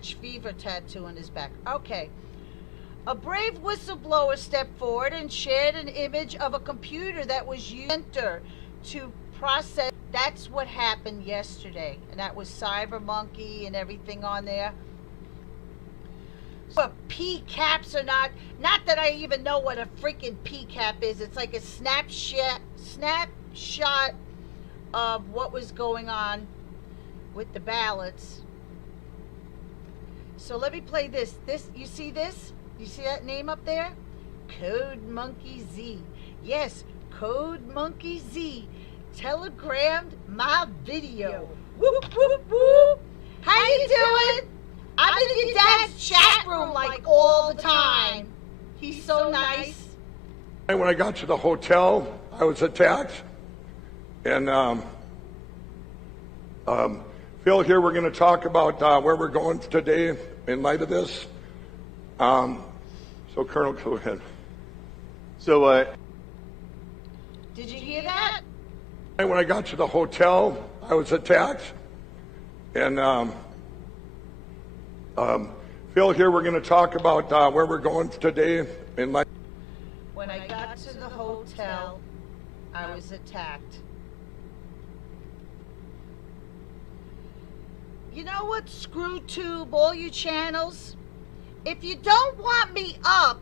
fever tattoo on his back. Okay. A brave whistleblower stepped forward and shared an image of a computer that was used to process. That's what happened yesterday. And that was CyberMonkey and everything on there. But PCAPs are not that I even know what a freaking PCAP is. It's like a snapshot of what was going on with the ballots. So let me play this. You see this? You see that name up there? Code Monkey Z. Yes, Code Monkey Z telegrammed my video. Whoop, whoop, whoop. How you doing? I'm in your dad's chat room like all the time. He's so nice. When I got to the hotel, I was attacked. And Phil, here we're going to talk about where we're going today in light of this. So, Colonel, go ahead. So, did you hear that? When I got to the hotel, I was attacked. And Phil, here we're going to talk about where we're going today in light. When I got to the hotel, I was attacked. You know what? Screw tube, all you channels. If you don't want me up,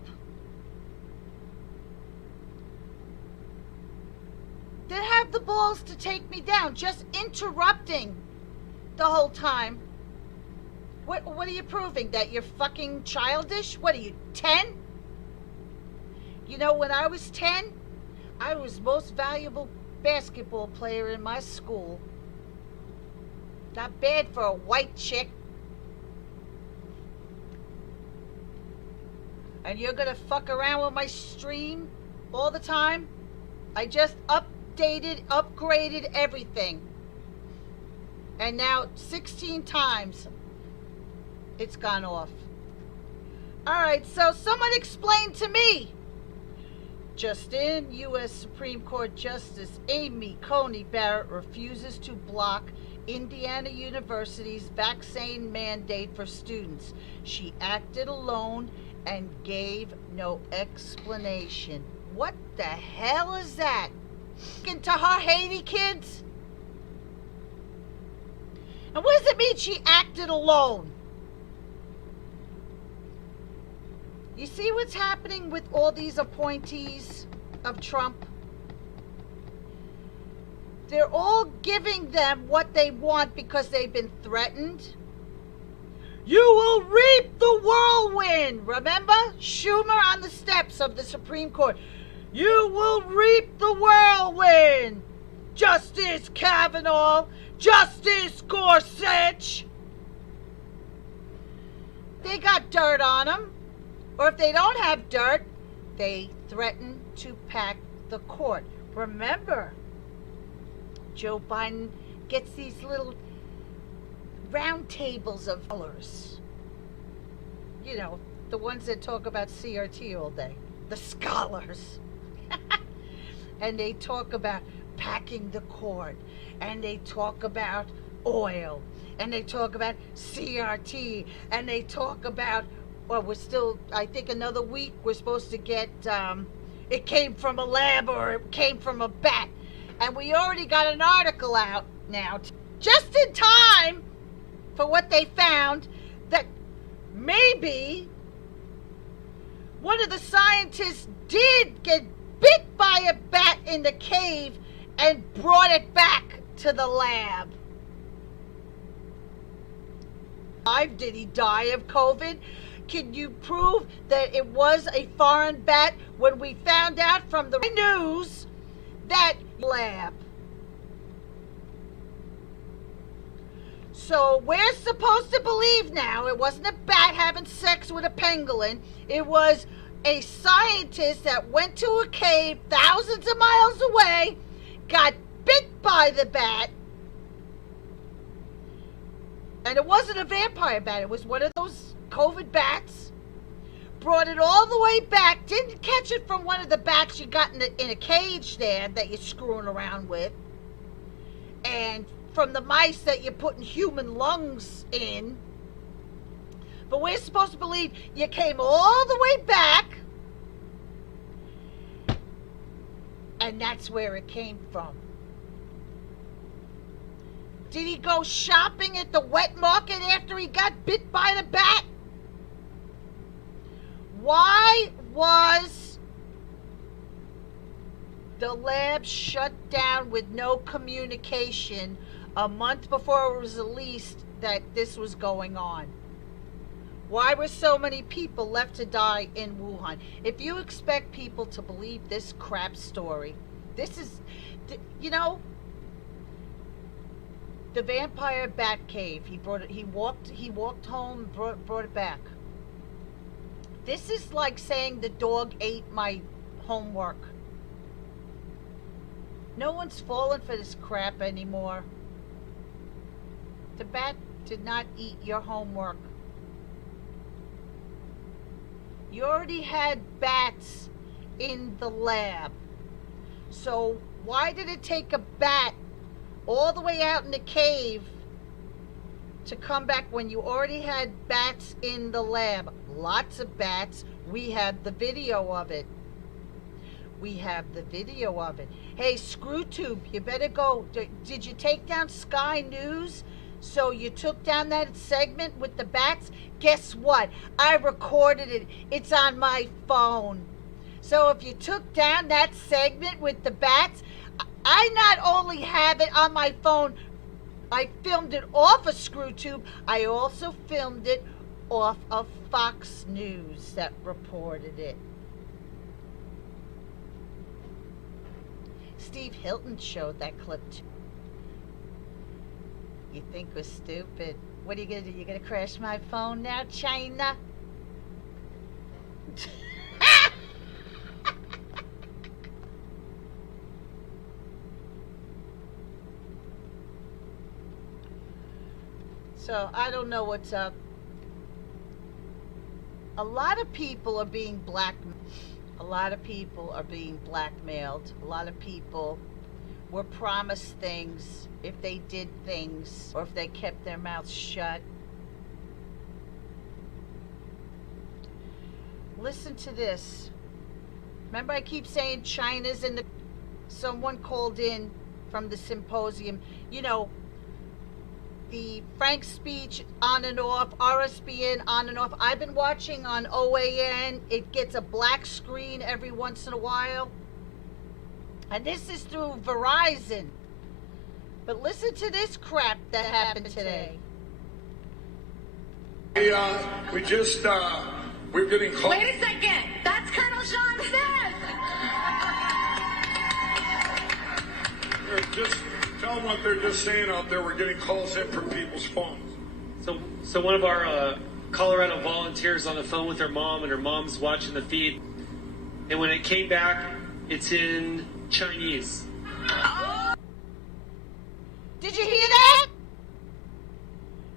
then have the balls to take me down. Just interrupting the whole time. What are you proving? That you're fucking childish? What are you, 10? You know, when I was 10, I was most valuable basketball player in my school. Not bad for a white chick. And you're gonna fuck around with my stream all the time? I just upgraded everything. And now 16 times it's gone off. Alright, so someone explain to me. Just in, U.S. Supreme Court Justice Amy Coney Barrett refuses to block Indiana University's vaccine mandate for students. She acted alone and gave no explanation. What the hell is that? To her Haiti kids? And what does it mean she acted alone? You see what's happening with all these appointees of Trump? They're all giving them what they want because they've been threatened. You will reap the whirlwind. Remember? Schumer on the steps of the Supreme Court. You will reap the whirlwind. Justice Kavanaugh. Justice Gorsuch. They got dirt on them. Or if they don't have dirt, they threaten to pack the court. Remember, Joe Biden gets these little round tables of colors. You know, the ones that talk about CRT all day. The scholars. And they talk about packing the court. And they talk about oil. And they talk about CRT. And they talk about, well, we're still, I think another week we're supposed to get, it came from a lab or it came from a bat. And we already got an article out now, just in time for what they found, that maybe one of the scientists did get bit by a bat in the cave and brought it back to the lab. Did he die of COVID? Can you prove that it was a foreign bat when we found out from the news that lab? So we're supposed to believe now it wasn't a bat having sex with a pangolin. It was a scientist that went to a cave thousands of miles away, got bit by the bat, and it wasn't a vampire bat. It was one of those COVID bats. Brought it all the way back. Didn't catch it from one of the bats you got in a cage there that you're screwing around with. And from the mice that you're putting human lungs in. But we're supposed to believe you came all the way back, and that's where it came from. Did he go shopping at the wet market after he got bit by the bat? Why was the lab shut down with no communication a month before it was released that this was going on? Why were so many people left to die in Wuhan? If you expect people to believe this crap story, this is, you know, the vampire bat cave. He walked home, brought it back. This is like saying the dog ate my homework. No one's falling for this crap anymore. The bat did not eat your homework. You already had bats in the lab. So why did it take a bat all the way out in the cave to come back when you already had bats in the lab? Lots of bats. We have the video of it. We have the video of it. Hey, ScrewTube, you better go. Did you take down Sky News? So you took down that segment with the bats? Guess what? I recorded it. It's on my phone. So if you took down that segment with the bats, I not only have it on my phone, I filmed it off of ScrewTube, I also filmed it off of Fox News that reported it. Steve Hilton showed that clip too. You think we're stupid. What are you gonna do? You gonna crash my phone now, China? So I don't know what's up. A lot of people are being blackmailed. A lot of people are being blackmailed. A lot of people were promised things if they did things or if they kept their mouths shut. Listen to this. Remember I keep saying China's in the... Someone called in from the symposium. You know, the Frank speech on and off, RSBN on and off. I've been watching on OAN. It gets a black screen every once in a while. And this is through Verizon. But listen to this crap that happened today. We just, we're getting close. Wait a second. That's Colonel Sean Smith. Just tell them what they're just saying out there. We're getting calls in from people's phones. So one of our Colorado volunteers on the phone with her mom, and her mom's watching the feed. And when it came back, it's in Chinese. Did you hear that?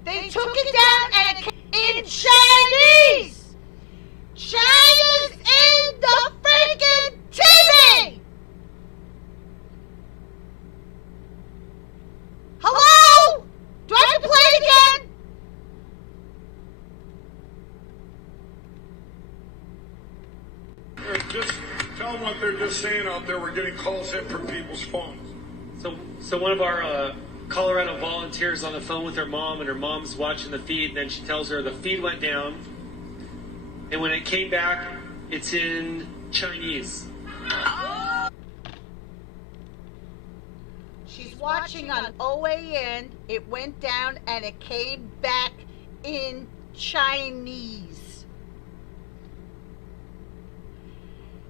They took it down and in Chinese. China's in the freaking TV. Hello? Do I have to play it again? Just tell them what they're just saying out there. We're getting calls in from people's phones. So one of our Colorado volunteers on the phone with her mom, and her mom's watching the feed, and then she tells her the feed went down, and when it came back, it's in Chinese. She's watching on OAN. It went down and it came back in Chinese.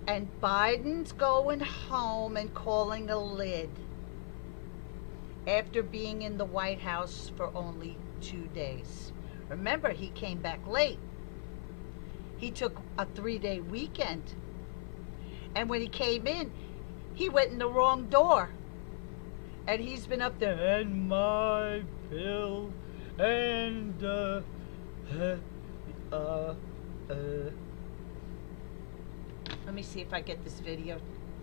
And Biden's going home and calling a lid after being in the White House for only 2 days. Remember, he came back late. He took a 3-day weekend. And when he came in, he went in the wrong door. And he's been up there, and my pill, and let me see if I get this video.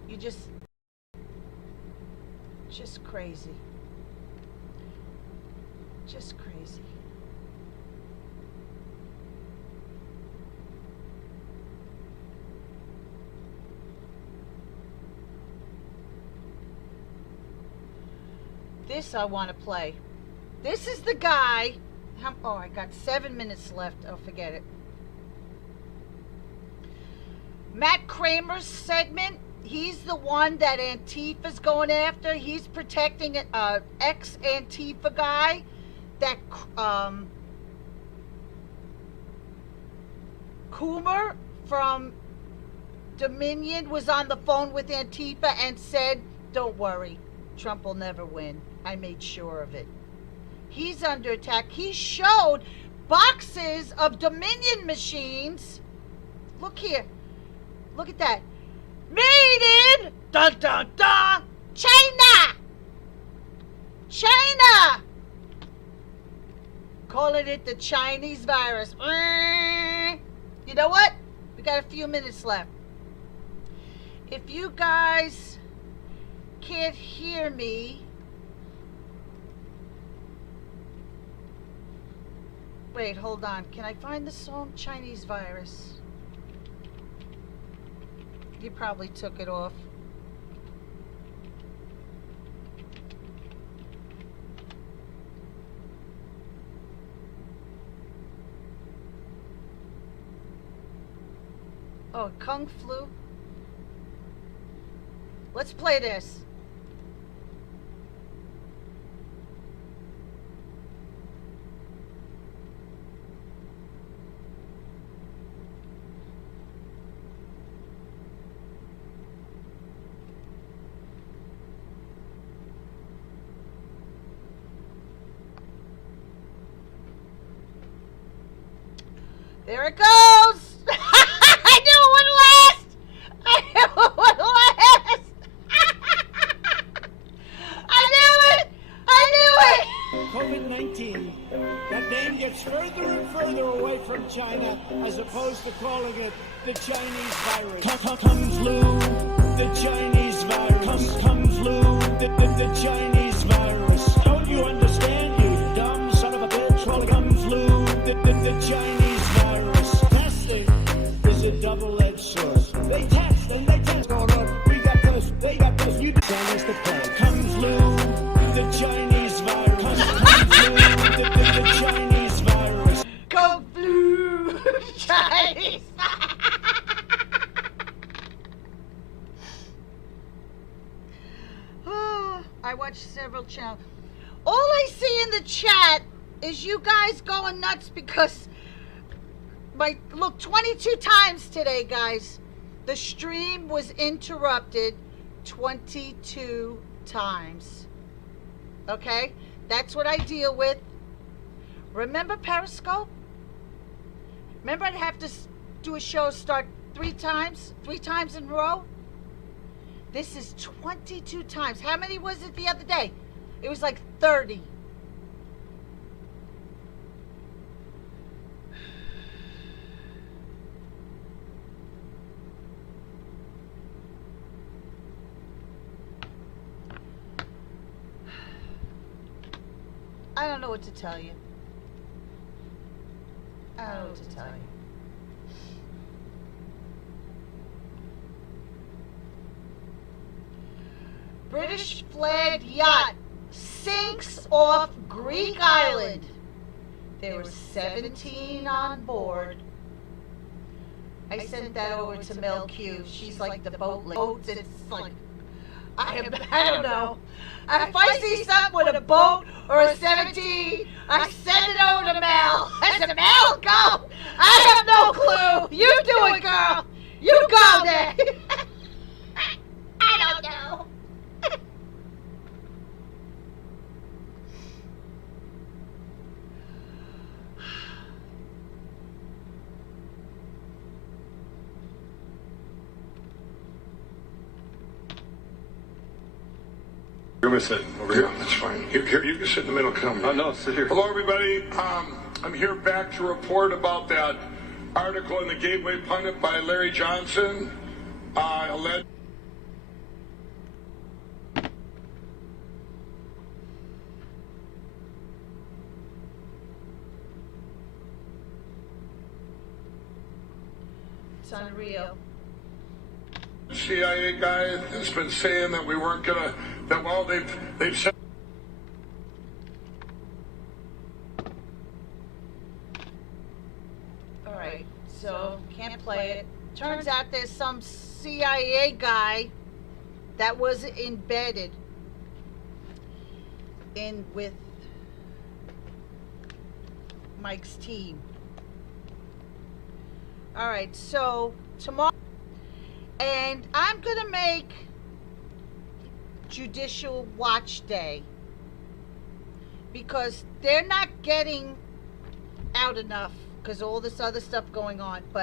You just crazy. Just crazy. This I want to play. This is the guy. Oh, I got 7 minutes left. Oh, forget it. Matt Kramer's segment. He's the one that Antifa's going after. He's protecting an ex-Antifa guy that Coomer from Dominion was on the phone with Antifa and said, "Don't worry, Trump will never win. I made sure of it." He's under attack. He showed boxes of Dominion machines. Look here. Look at that. Made in dun dun dun China. China. Calling it the Chinese virus. You know what? We got a few minutes left. If you guys can't hear me, wait, hold on. Can I find the song Chinese Virus? You probably took it off. Oh, Kung Flu. Let's play this. There it goes! I knew it wouldn't last! I knew it wouldn't last! I knew it! I knew it! COVID-19, that name gets further and further away from China as opposed to calling it the Chinese virus. Kung flu, the Chinese virus. Kung flu, the Chinese virus. Don't you understand, you dumb son of a bitch? Kung flu, the Chinese virus. Testing is a double-edged sword. They test and they test. Going on. We got this, they got this. We Chinese to play. Kung flu, the Chinese virus. Kung flu, the Chinese virus. Kung flu, Chinese. Oh, I watched several channels. All I see in the chat is you guys going nuts because look, 22 times today, guys. The stream was interrupted 22 times. Okay? That's what I deal with. Remember Periscope? Remember I'd have to do a show start 3 times in a row? This is 22 times. How many was it the other day? It was like 30. I don't know what to tell you. I don't know what to tell you. British flagged yacht sinks off Greek island. There were 17 on board. I sent that over to Mel Q. She's like the boat lady. It's like, I don't know. If I see something with a boat or a 17, I send it over to Mel. I said, Mel, go. I have no clue. You do it, girl. You go there. I don't know. You're gonna sit over here. That's fine. Here, you can sit in the middle. Come. Oh no, sit here. Hello, everybody. I'm here back to report about that article in the Gateway Pundit by Larry Johnson. Alleged. It's unreal. CIA guy has been saying that we weren't gonna. That well, they've said. so can't play it. Turns out there's some CIA guy that was embedded in with Mike's team. All right, so tomorrow, and I'm gonna make Judicial Watch Day because they're not getting out enough because all this other stuff going on. But